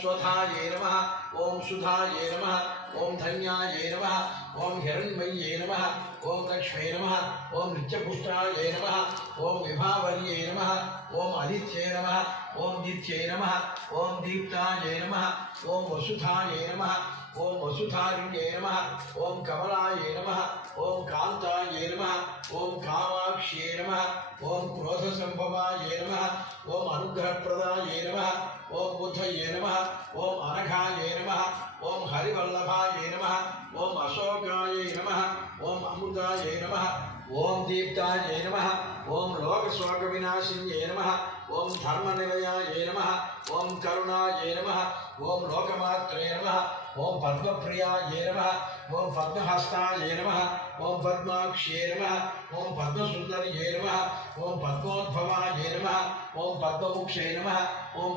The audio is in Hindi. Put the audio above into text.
स्वधाये नमः ओम सुधाये नमः ओम धन्याये नमः ओम हिरण्मये नमः ओम लक्ष्मे नमः ओम नित्यपुष्टाये नमः ओम विभावर्ये नमः ओम आदित्ये नमः ओम दित्ये नमः ओम दीप्ताये नमः ओम वसुधाये नमः ओम वसुधारिण्ये नमः ओम कमलाये नमः ओम कांताये नमः ओम कामाक्ष्ये नमः ओम क्रोधसंभवाये नमः ओम अनुग्रहप्रदाये नमः ओम बुद्धये नमः ओम अनघाये नमः ओम हरिवल्लभाये नमः ओम अशोकाये नमः ओम अमृताये नमः ओम दीप्ताये नमः ओम लोकशोकविनाशिन्ये नमः ओम धर्मनिलयाये नमः ओम करुणाये नमः ओम लोकमात्रे नमः ओम पद्मप्रियाये नमः ओम पद्महस्ताये नमः ओम पद्माक्ष्ये नमः ओम पद्मसुन्दर्ये नमः ओम पद्मोद्भवाये नमः ओम पद्ममुक्षे नमः ओम